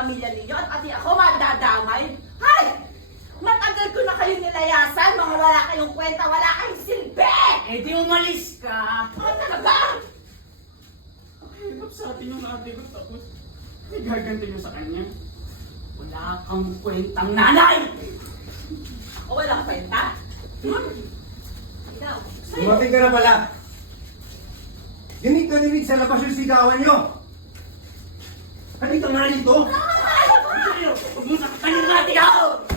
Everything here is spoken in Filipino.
pamilya ninyo at pati ako madadamay? Hay! Matagal ko na kayo nilayasan, mga wala kayong kwenta, wala kayong silbi! Eh di umalis ka. Ano talaga? Hirap sa atin yung ate ko tapos may gaganti mo sa kanya. Wala kang kwentang nanay! O walang kwenta? Ikaw, sa'yo. Dumating ka na pala. Dinig ka dinig sa labas yung sigawan nyo. Halika nga dito. Huwag mo saktan yung ate ko!